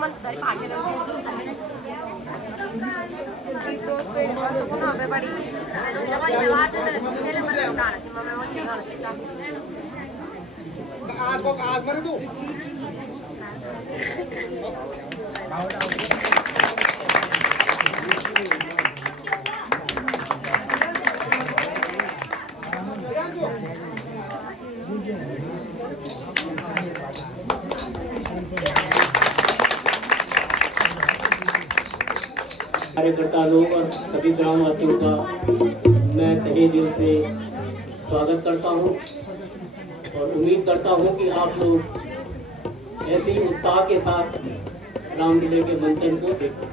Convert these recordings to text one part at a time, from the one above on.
आज को आज मरे तू कार्यकर्ता लोग और सभी ग्रामवासियों का मैं तहे दिल से स्वागत करता हूं और उम्मीद करता हूं कि आप लोग ऐसे ही उत्साह के साथ रामलीला के मंथन को देखो।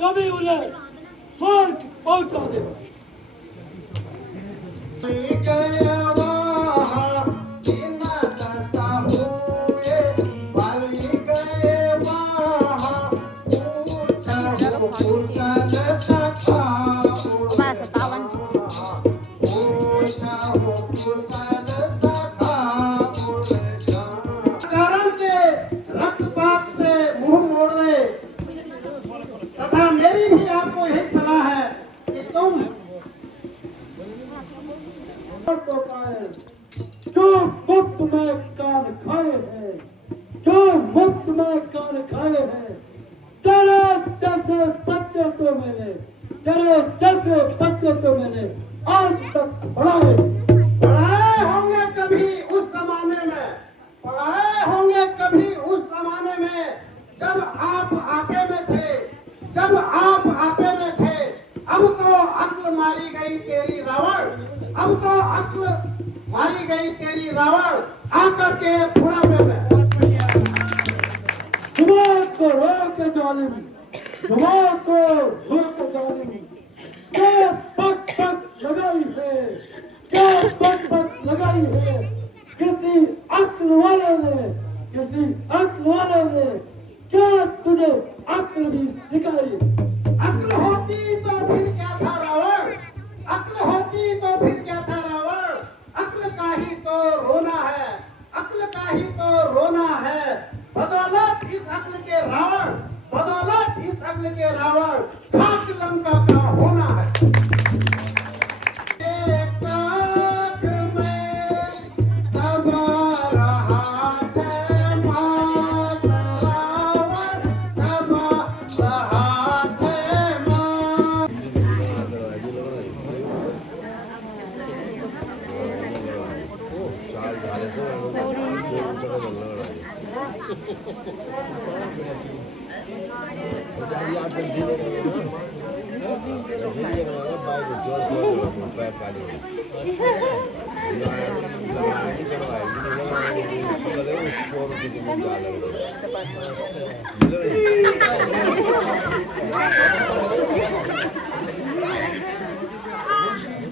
कभी उन्हें स्वर्ग पहुंचा देगा। रक्तपात से मुंह मोड़ने तथा मेरी भी आपको यही सलाह है कि तुम जो मुफ्त में कान खाए हैं, जो मुफ्त में कान खाए हैं, तेरे जैसे बच्चे तो मैंने, तेरे जैसे बच्चे तो मैंने आज तक पढ़ाए होंगे कभी उस जमाने में, पढ़ाए होंगे कभी उस जमाने में जब आप आपे में थे, जब आप आपे में थे। अब तो अक्ल मारी गई तेरी रावण, अब तो अक्ल मारी गई तेरी रावण आकर के बुढ़ापे में। जुबान को रोक जालिम, जुबान को रोक जालिम, क्या पक पक लगाई है, क्या पक पक लगाई है। किसी अक्ल वाले ने, किसी अक्ल वाले ने क्या तुझे अक्ल भी सिखाई। अक्ल होती तो फिर क्या था रावण, अक्ल होती तो फिर क्या था रावण। अक्ल का ही तो रोना है, अक्ल का ही तो रोना है। बदौलत इस अक्ल के रावण, बदौलत इस अक्ल के रावण खाक लंका का होना है।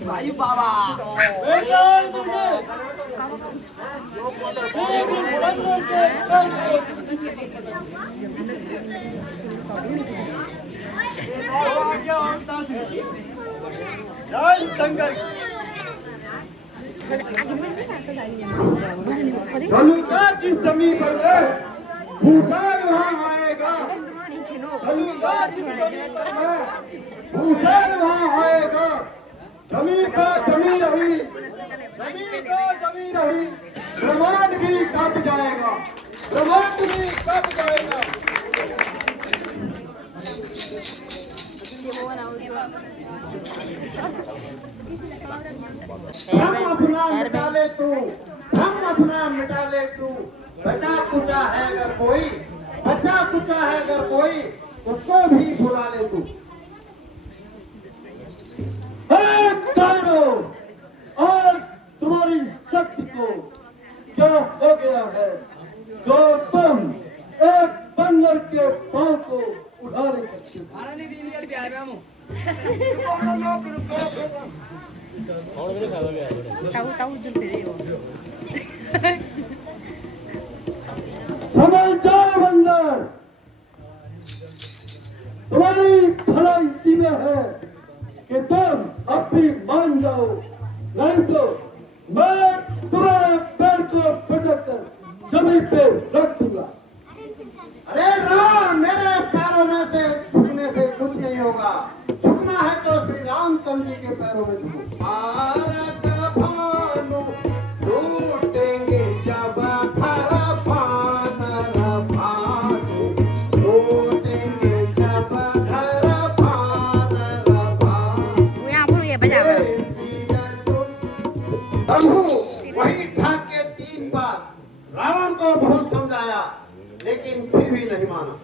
भाई बाबा जय शंकर चलूंगा जिस जमीन पर मैं भूचाल वहां आएगा चलूंगा जिस जमीन पर मैं भूचाल वहां आएगा जमीन का जमी रही ब्रह्मांड भी कब जाएगा ब्रह्मांड भी कब जाएगा हम अपना मिटा ले तू बचा कुचा है अगर कोई उसको भी भुला ले तू कायरों और तुम्हारी शक्ति को क्या हो गया है जो तुम एक बंदर के पांव को उठा नहीं सकते समझ जाओ बंदर तुम्हारी भलाई इसी में है कि तुम अब भी मान जाओ नहीं तो मैं तुम्हारे पैर को पटक कर जमीन पे रख दूंगा अरे राम मेरे पैरों में से झुकने से कुछ नहीं होगा झुकना है तो श्री रामचंद्र जी के पैरों में झुको भारत भानु लूटेंगे जब खर लूटेंगे जब खर वही ढक के 3 बार रावण को बहुत समझाया लेकिन फिर भी नहीं माना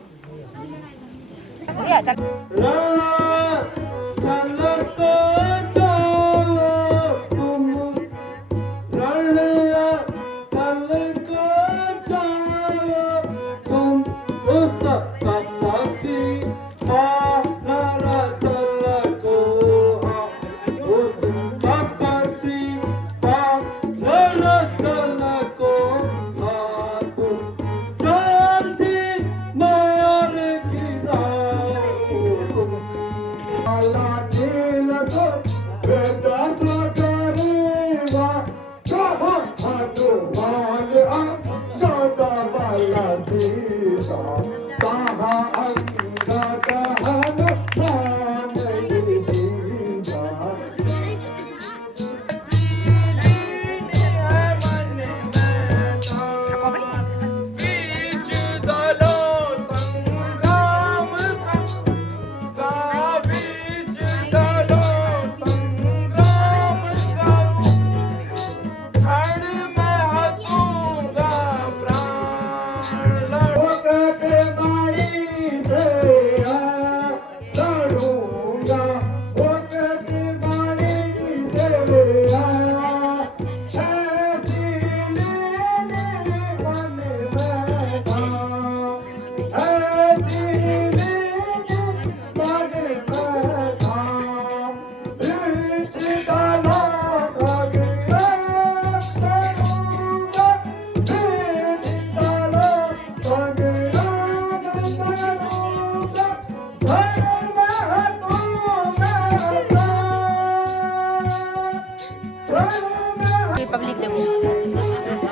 पब्लिक देखो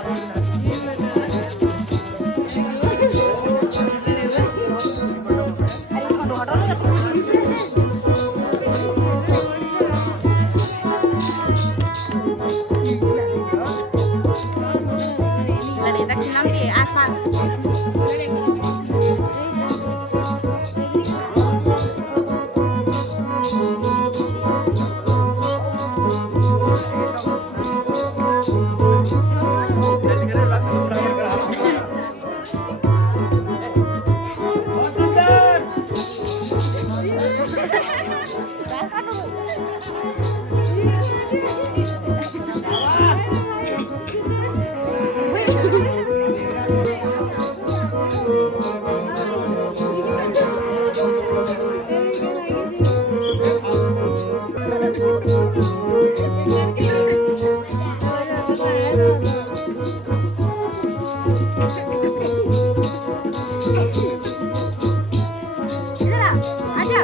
ललिता के नाम के आसपास इधर आ, आजा।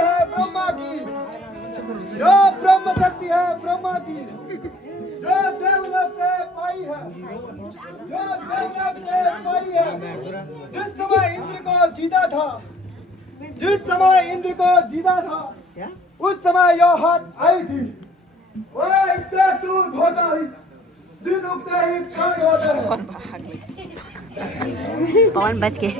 है ब्रह्मा की, जो ब्रह्म शक्ति है ब्रह्मा की, जो देवलोक से पाई है, जो देवलोक से पाई है। जिस समय इंद्र को जीता था, जिस समय इंद्र को जीता था, उस समय यह हाथ आई थी। वह इसके दूध होता ही, दिन उगते ही प्राण होते हैं। कौन बच के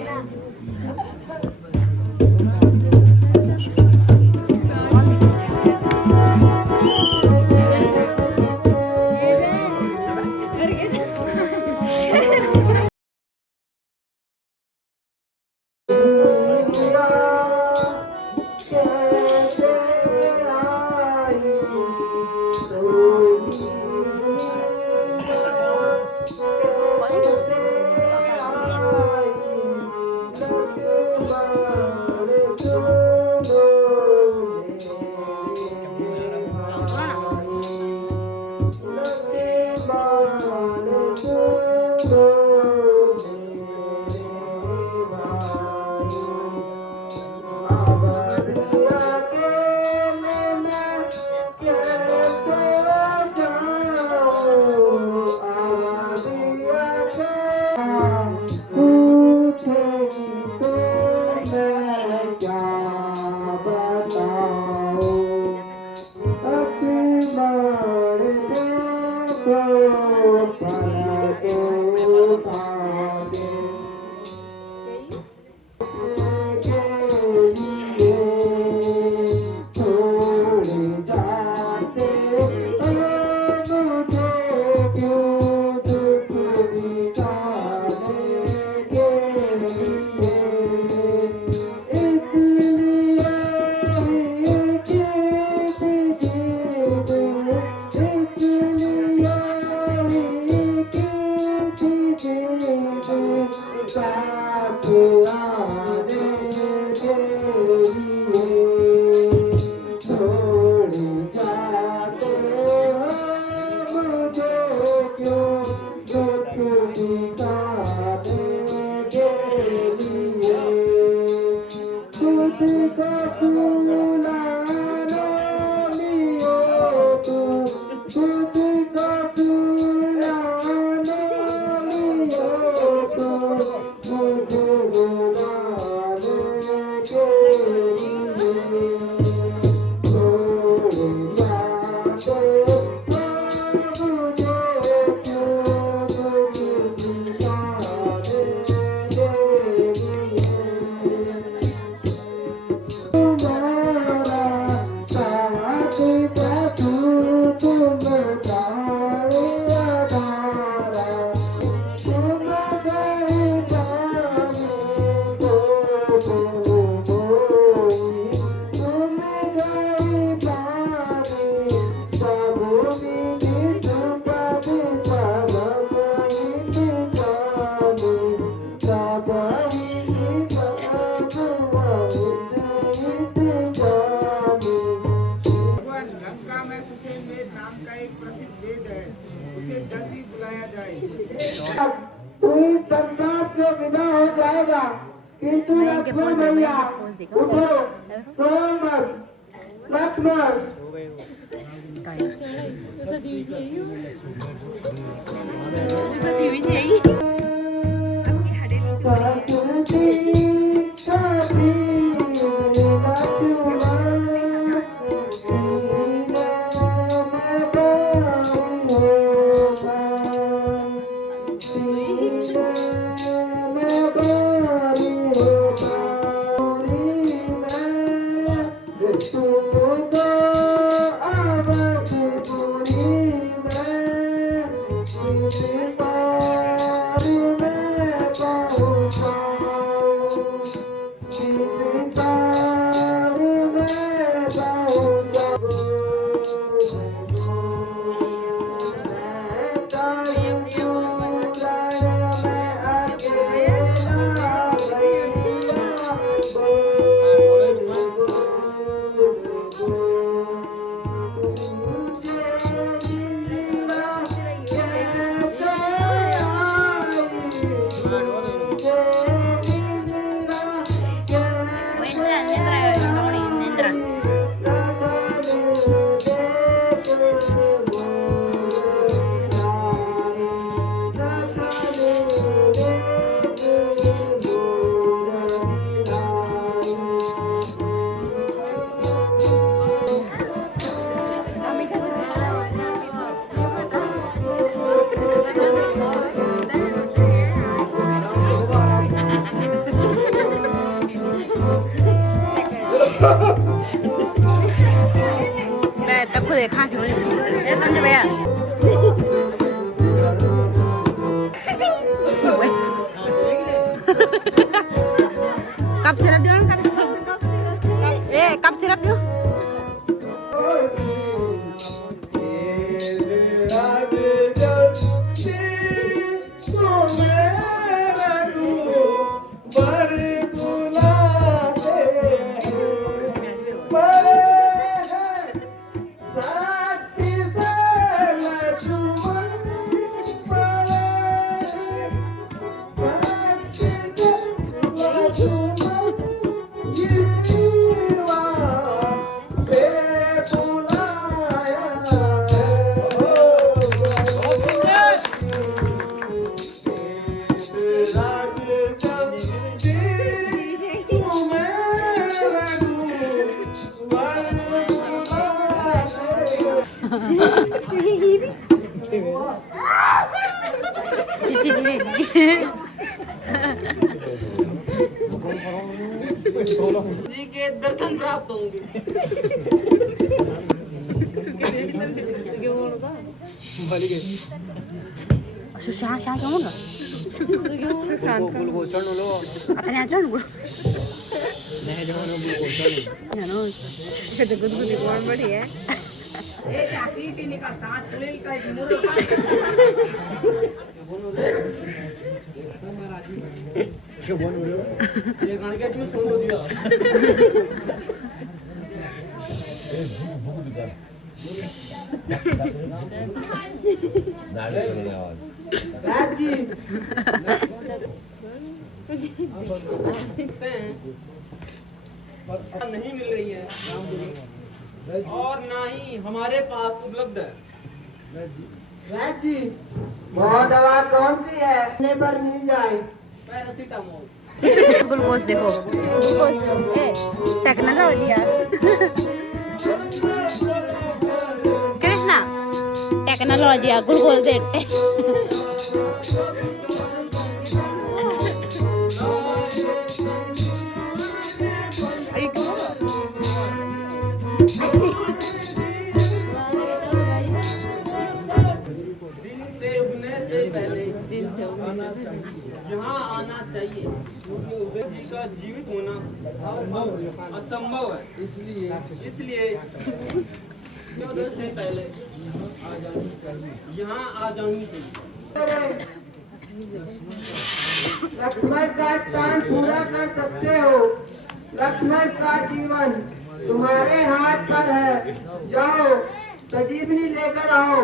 तू इस संसार से विदा हो जाएगा, किंतु लक्ष्मण भैया उठो, सो मत लक्ष्मण। मैं तब खुद खा सी ये समझ भैया कब सिरप दियो कब सिरप ए कब सिरप दियो जी के दर्शन प्राप्त होंगे। सुशांत शांत क्यों होगा सुशांत का गुलगोशन लो अपने आ जाओ नहीं जो ना गुलगोशन जानो ये तो गुदगुदी कौन बड़ी है ए जासी सी निकाल सांस फूले का मुरो का क्या बोल रहे हो ये गाने के में सुन लो दिया नारे सुनने आवाज राजी नहीं मिल रही है और ना ही हमारे पास उपलब्ध है। राजी बहुत दवा कौन सी है अपने पर मिल जाए पैरासीटामोल ग्लूकोज देखो टेक्नोलॉजी यार कृष्णा टेक्नोलॉजी यार ग्लूकोज देते यहाँ आना चाहिए क्योंकि उदय जी का जीवित होना असंभव है। इसलिए उदय से पहले यहाँ आ जानी चाहिए। लक्ष्मण का स्थान पूरा कर सकते हो। लक्ष्मण का जीवन तुम्हारे हाथ पर है। जाओ संजीवनी लेकर आओ।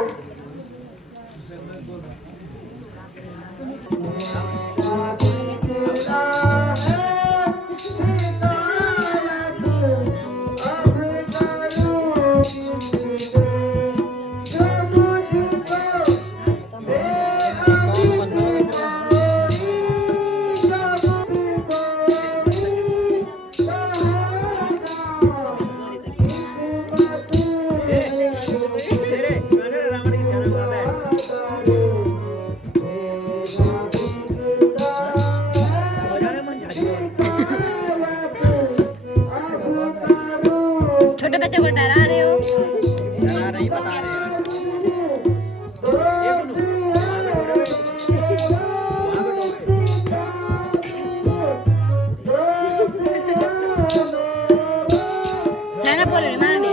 छोटे बच्चों को डरा रहे हो नहीं बता रहे बोल रही मारने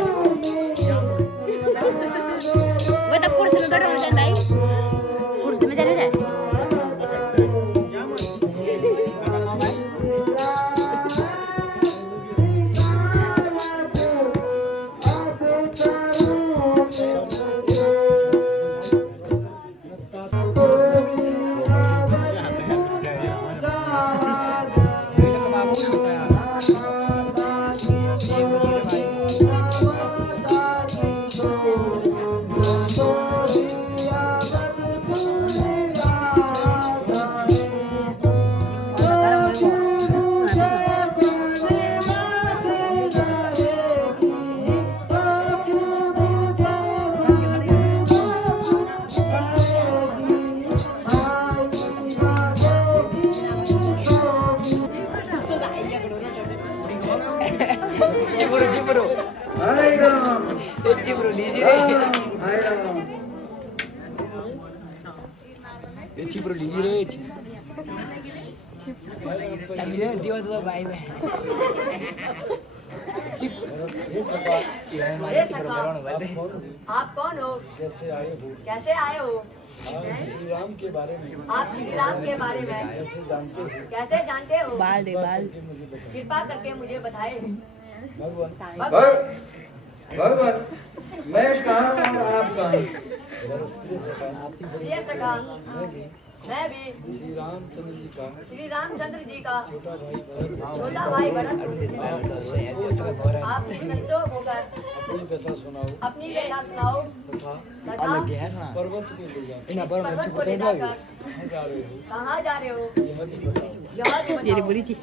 अरे सखा, आप कौन हो? कैसे आए हो? आप श्री राम के बारे में कैसे जानते हो? बाल दे बाल। कृपा करके मुझे बताए। भगवान, मैं कहाँ हूँ और आप कहाँ हैं? प्रिय सखा, मैं भी श्री रामचंद्र जी का छोटा भाई भरत आप संजोग होकर अपनी व्यथा सुनाओ तथा इस पर्वत को ले जाकर कहाँ जा रहे हो यह भी तेरी बताओ। बुरी ची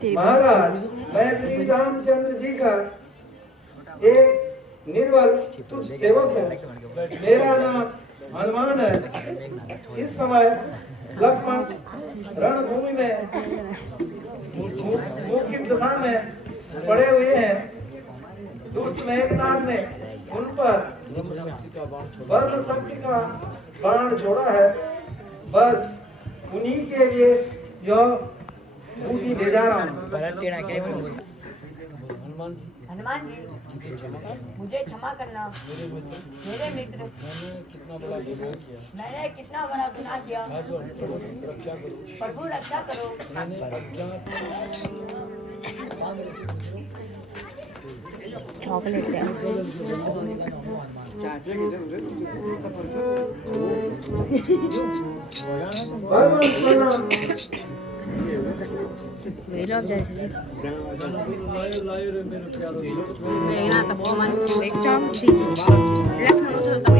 तेरी महाराज, मैं श्री रामचंद्र जी का एक निर्बल तुझ सेवक हूँ। मेरा नाम हनुमान है। इस समय लक्ष्मण रणभूमि में मूर्छित दशा में पड़े हुए हैं। दुष्ट मेघनाथ ने उन पर वर्ण शक्ति का बाण छोड़ा है। बस उन्हीं के लिए यह बूटी ले जा रहा हूँ। हनुमान जी, मुझे क्षमा करना। मेरे मित्र, मैंने कितना बड़ा गुनाह किया। प्रभु रक्षा करो। चॉकलेट दे भगवान प्रणाम। वे लोग जैसे जी मेरा तो बहुत मन एक चाम दीजिए लक्ष्मण तो तब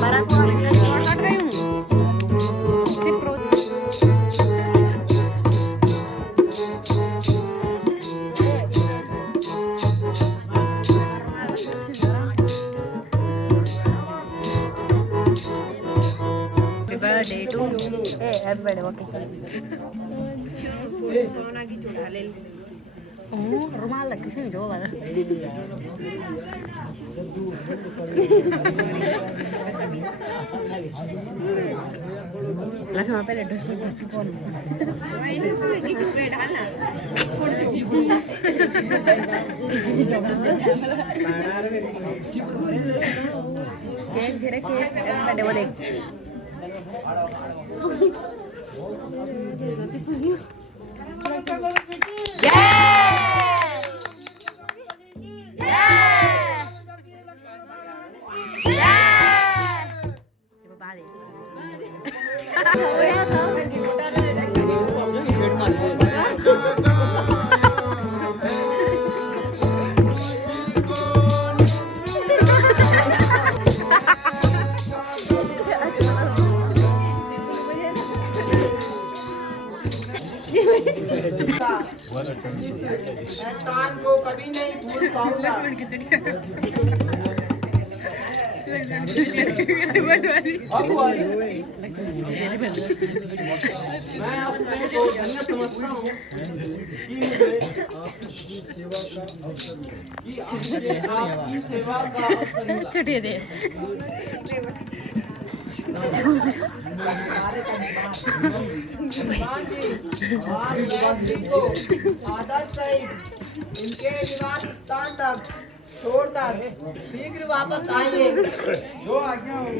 बारात को मैं काट रही हूँ सिर्फ birthday to you. Happy birthday, okay. Oh, rumah lagi sih jauh lah. Langsung apa ya? Dos phone. Ini lagi juga dah Cake jere cake ada boleh. एहसान को कभी नहीं भूल पाऊंगा। मैं अपने को धन्य समझता हूँ कि मुझे आपकी सेवा का अवसर मिला। छुट्टी दे आदर्श सहित इनके निवास स्थान तक छोड़कर शीघ्र वापस आइए। जो आज्ञा हो।